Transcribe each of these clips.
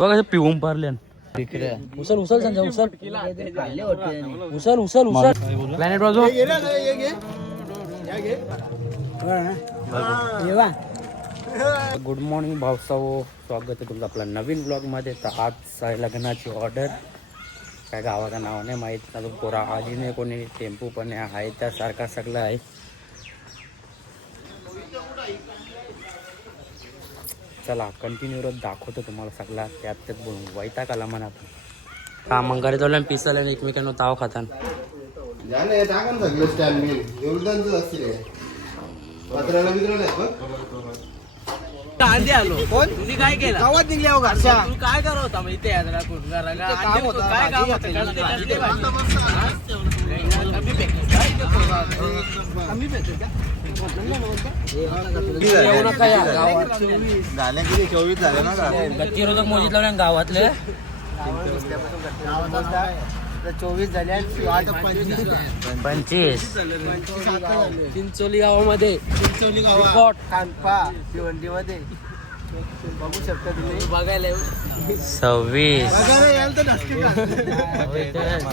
बघा कसं पिऊन पारले. उचल उचल संजय उचल उचल उचल उचल. प्लॅनेट वाजव. गुड मॉर्निंग भावसाओ, स्वागत आहे तुमचं आपल्या नवीन ब्लॉगमध्ये. तर आज आहे लग्नाची ऑर्डर. काय गावाचं नाव नाही माहीत अजून. पोरा आजी नाही, कोणी टेम्पो पण आहे, त्यासारखा सगळं आहे. चला कंटिन्यू रोज दाखवतो तुम्हाला सगळा. त्यात बोलून वैताग आला म्हणा. हा मग घरी जाऊन पिसल आणि एकमेकांना ताव खातान. कांदे आलो कोण तुम्ही काय केलं गावात निघले हो घरच्या तू काय करत होता मग इथे यायला कुठं काय होतं काय काम होतं कमी भेटतो का एवढं काय गावात झाले किती 24 झाले ना का गतिरोधक मोजीत लावल्या गावातले 24 झाले आणि 25 चिंचोली गावामध्ये चिंचोली गावात कानपा भिवंडीमध्ये बघू शकता तुम्ही बघायला 26 बघायला याल तर नक्की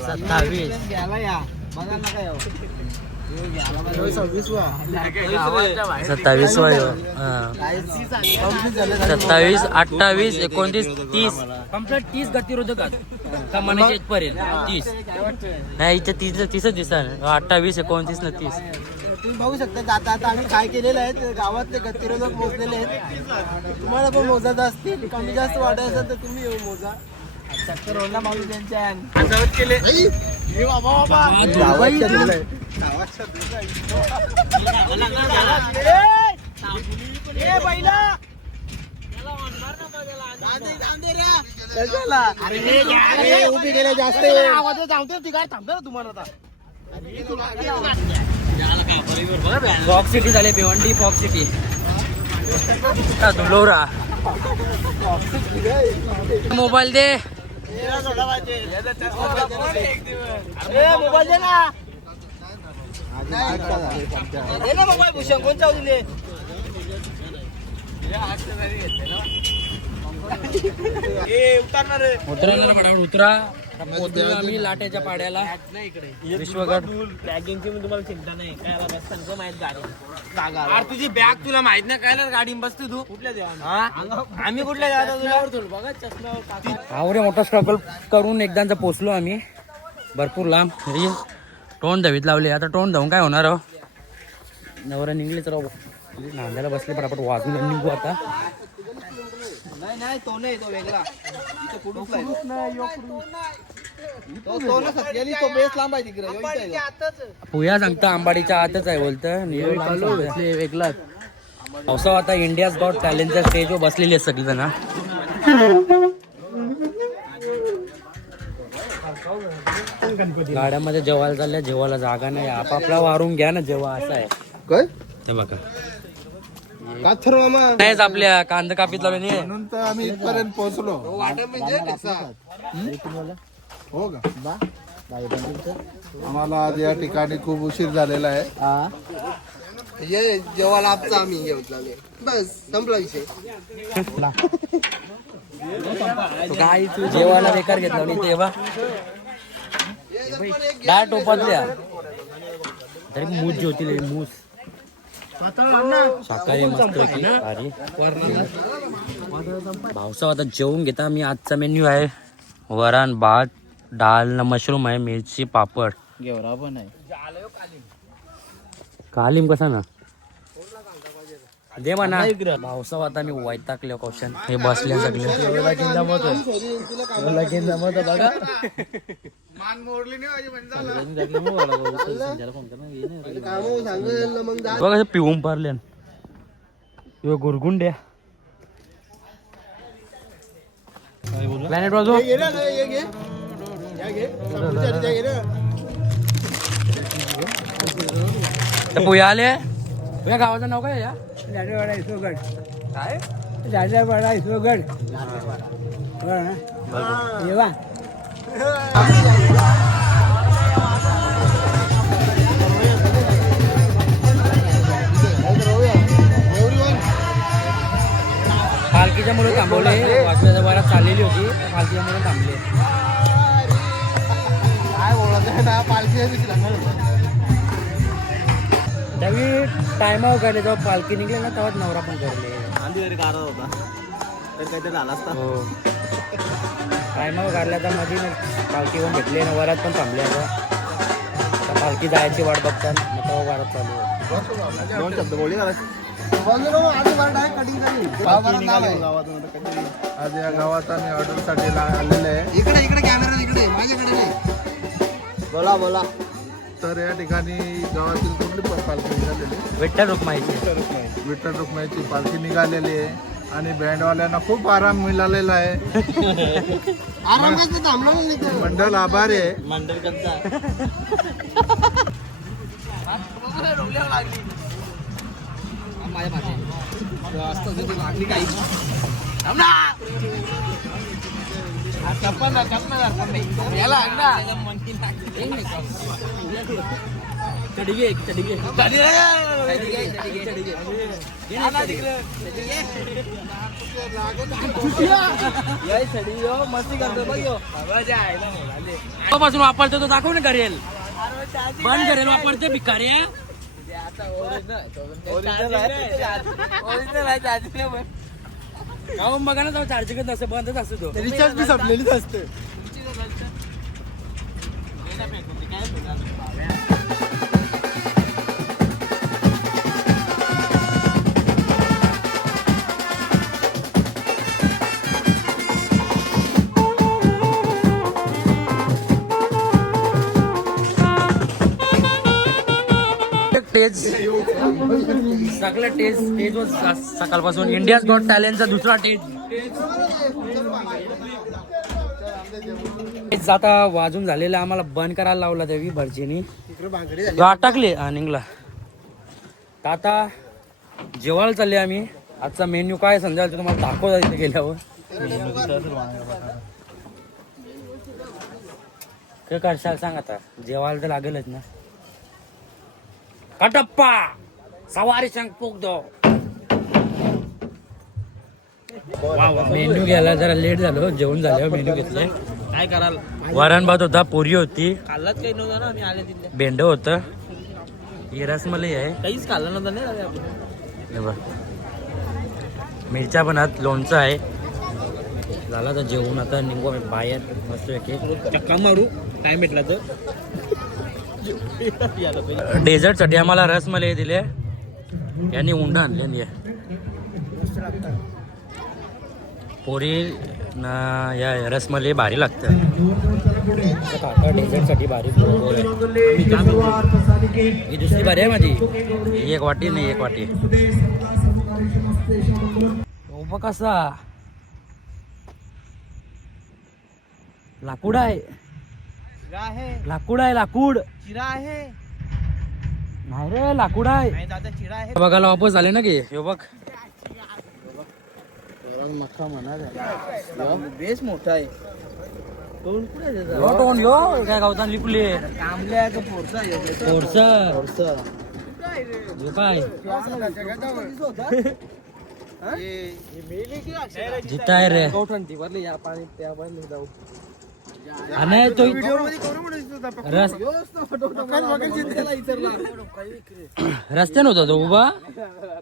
27 घ्यायला या बघा ना काय 26 27 28 29 30 कम्प्लीट 30 गतिरोधक कमानाचे पर्यंत 30 नाही इथे 30 दिसतात. 28 29 न 30 तुम्ही बघू शकता. आता आम्ही काय केलेलं आहे गावात ते गतिरोधक मोजलेले आहेत. तुम्हाला पण मोजायचं असतील कमी जास्त वाढायचं तर तुम्ही येऊ मोजा. चक्कर ओला मागू त्यांच्या केले उभी गेले जास्त आवाज थांबतो ती काय थांबतो तुम्हाला आता. फॉक्स सिटी झाले. भिवंडी फॉक्स सिटी दुलोरा. मोबाईल दे मोबाईल दे ना मोबाईल भूषण कोण चावू दिले उतरणार फटाफट उतरा. पोहोचलो आम्ही लाटेच्या पाड्याला. विश्वगड बॅगिंगची तुम्हाला चिंता नाही काय सांगतो माहित गाडी तुझी बॅग तुला माहित नाही काय ना गाडी बसते तू कुठल्या देवा आम्ही कुठल्या देवा तुला बघा चष्मा आवरे मोठा स्ट्रगल करून एकदाचा पोचलो आम्ही भरपूर लांब. टोन दवीत लावले. आता टोन धावून काय होणार हो. नवरा निघलेच राहू नांद्याला बसले पटापट वाजून निघू आता. नाही तो नाही तो वेगळा पुया सांगता आंबाडीच्या आतच आहे बोलतं. वेगळाच पावसाळा. आता इंडियाज गॉट टॅलेंटच्या स्टेजवर बसलेली आहे सगळी जण. गाड्यामध्ये जेवायला चालल्या. जेवायला जागा नाही. आपापला वारून घ्या ना जेव्हा असं आहे काय ते बघा. काथरवा नाहीच आपल्या कांदा कापीत लावले नाही म्हणून तर आम्ही इथपर्यंत पोहोचलो. हो का आम्हाला आज या ठिकाणी खूप उशीर झालेला आहे. जेव्हा आमचा आम्ही घेतला बस संपला विषय. काय तू जेवायला बेकार घेतला नाही तेव्हा डाळ टोपातल्या तरी मूस जी होती मूस शाकाहारी मस्त अरे भावसा. आता जेवून घेता मी. आजचा मेन्यू आहे वरण भात डाळ न मशरूम आहे मिरची पापड घेवरा पण आहे. कालीम कसा ना दे म्हणा भावसा. आता मी वैतागले क्वेश्चन हे बसले सगळे. बघ कसं पिऊन पारले गुरगुंड्या. प्लॅनेट वाजव. पुया आले. पुया गावाचं नाव काय या राजावाडा इसोगड काय राजावाडा इसोगड येवा. पालखी पालखीच्यामुळे थांबवले. वाजवायच्या बरात चाललेली होती, पालखीच्यामुळे थांबले. काय बोलत आहे ना, पालखी त्यावेळी टायमावर काढले, जेव्हा पालखी निघली ना तेव्हाच नवरा पण करले. आधी घरी कारत होता तर काहीतरी झाला असता. हो, टायमावर काढल्या तर मध्ये पालखी पण भेटली ना, वरात पण थांबली. आता पालखी जायची वाट बघतात, मग तेव्हा वरात चालू आहे. दोन शब्द बोलली आज या गावात आम्ही ऑर्डरसाठी आलेले आहे. इकडे इकडे कॅमेरा इकडे माझ्याकडे नाही. बोला बोला. तर या ठिकाणी गावातील कुठली पालखी निघालेली आहे? विठ्ठल रुक्माईची. विठ्ठल रुक्माईची पालखी निघालेली आहे आणि बँडवाल्यांना खूप आराम मिळालेला आहे. आरामात थांबलो नाही तो. मंडळ आभारी आहे. मंडळ कंचा माझ्या पाठी लागली काही मस्ती करतो पासून वापरतो तो दाखव ना करेल, बंद करेल वापरते भिकारी. बघा ना, चार्जिंग नसतं, बंदच असतो तो. रिचार्ज बी संपलेलीच असते. सगळं टेस्ट सकाळपासून इंडियाज गॉट टॅलेंटचा दुसरा टेस्ट आता वाजून झालेला, आम्हाला बंद करायला लावला देवी भरजीनी, टाकले निघला. तर आता जेवायला चालले आम्ही. आजचा मेन्यू काय संध्याकाळचं तुम्हाला दाखवता तिथे गेल्यावर. काय करशाल सांग, आता जेवायला तर लागेलच ना. कटप्पा सवारी संग पोक दो. मेन्यू घ्यायला जरा लेट झालो, जेवण झाल्यावर मेन्यू घेतले. काय कराल? वरण भात होता, पुरी होती, खाल्लाच काही नव्हतं ना. आम्ही आले तिथे भेंड होतं, ही रसमलाई आहे. काहीच खाल्लं नव्हतं नाही. हे बघ, मिरच्या पण आत, लोणचं आहे. झाला तर जेवण, आता निघू बाहेर मस्त चक्का मारू टाइम भेटला तर. डेझर्ट साठी आम्हाला रसमलाई दिले, यांनी उंडा आणले. पोरी ना या रसमलाई भारी लागतं. काका डेझर्ट साठी भारी. ही दुसरी भारी आहे माझी, एक वाटी नाही एक वाटी. उभा कसा लाकूड आहे, लाकूड आहे, लाकूड चिरा आहे. नाही रे, लाकूड आहे. नाही दादा, चिरा आहे. बघायला वापस झाले ना की हे बघ. मक्का म्हणा बेस मोठा आहे. तोंड कुठे टोन यो काय गावतान लिपले कामल्या का पोरचा आहे? पोरसं जो काय जिता आहे रे. आणि तो रस्त्याने होता तो उभा,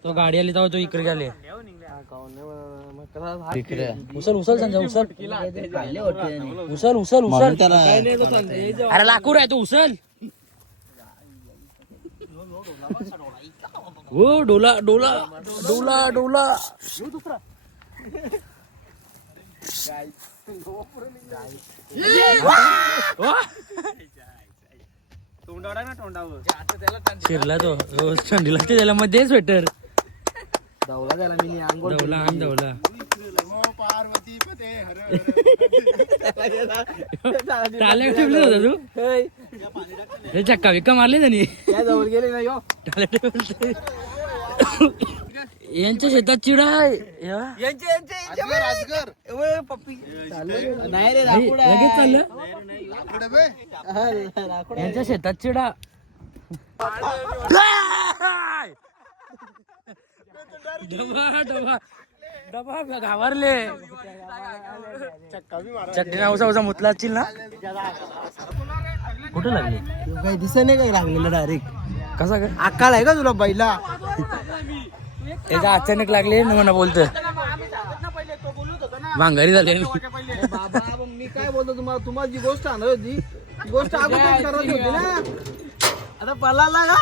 तो गाडी आली तेव्हा तो इकडे गेले. उचल उचल संजय उचल उचल उचल उचल. अरे लाकूड आहे तो, उचल. हो डोला डोला डोला डोला. शिरला तो थंडी लागते त्याला, मध्ये स्वेटर धावला त्याला मी अंघोळ धावला आम धावला. टाल्या ठेवले होता तू, हे चक्का बिक्का मारले त्यांनी. जवळ गेले ना यो. यांच्या शेतात चिडा आहे. नाही रे, लगेच चाललं यांच्या शेतात चिडा. डबा डबा डबा घाबरले चड्डीना उसा उसा मुतला असतील ना. कुठे लागले काही दिसत नाही काही लागलेलं डायरेक्ट. कसा काय अक्काल आहे का तुला बैला? त्याच्या अचानक लागले म्हणा बोलत भांगारी झाले. बाबा मी काय बोलतो तुम्हाला जी गोष्ट आणत होती ती गोष्ट अगोदर करत होती ना. आता पळाला का?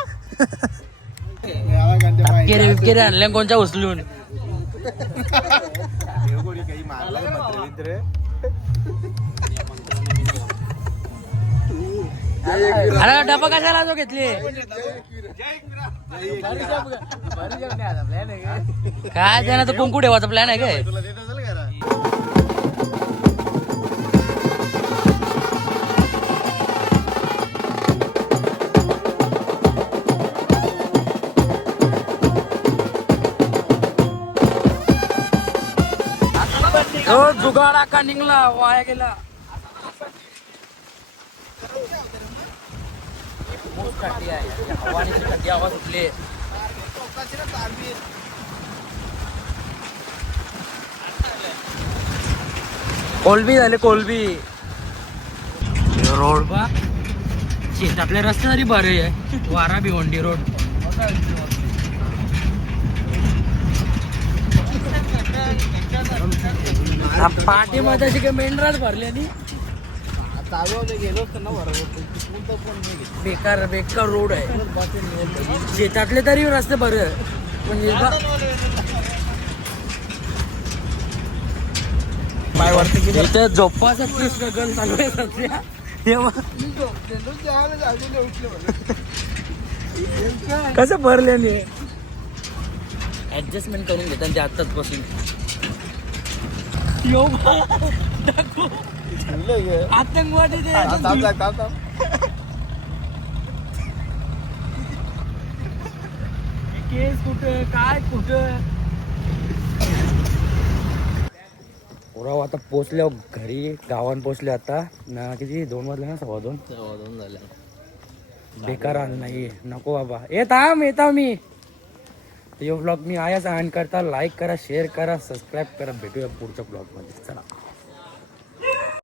केरे बिपकेरे आणले कोणच्या उचलून. अरे डबा कशाला जो घेतले काय त्यानं तर कुंकू ठेवायचा प्लॅन आहे काय. तो जुगाडा का निघला वाया गेला. आवाज उठले कोलबी झाले कोलबी. रोड बा शेतातले रस्ते तरी बरे आहे. वारा भिवंडी रोड. पाठीमध्ये अशी काही मेंढराच भरले आणि गेलो ना बरोबर. बेकार बेकार रोड आहे. शेतातले तरी रस्ते बरे म्हणजे पाय वरती इथं झोपासाठी स्ट्रगल चालू आहे सध्या. तेव्हा कसं भरले ऍडजस्टमेंट करून घेतात ते आत्ताच पासून. आतंकवादी केस कुठं काय कुठं. पोराव आता पोचल्या घरी गावात पोचले आता ना. किती 2 वाजले ना 2:15 झाले. बेकार आलं नाही नको बाबा. येता मी. यो ब्लॉग मी आयाच एंड करता. लाईक करा शेअर करा सबस्क्राईब करा. भेटूया पुढच्या ब्लॉग मध्ये. चला.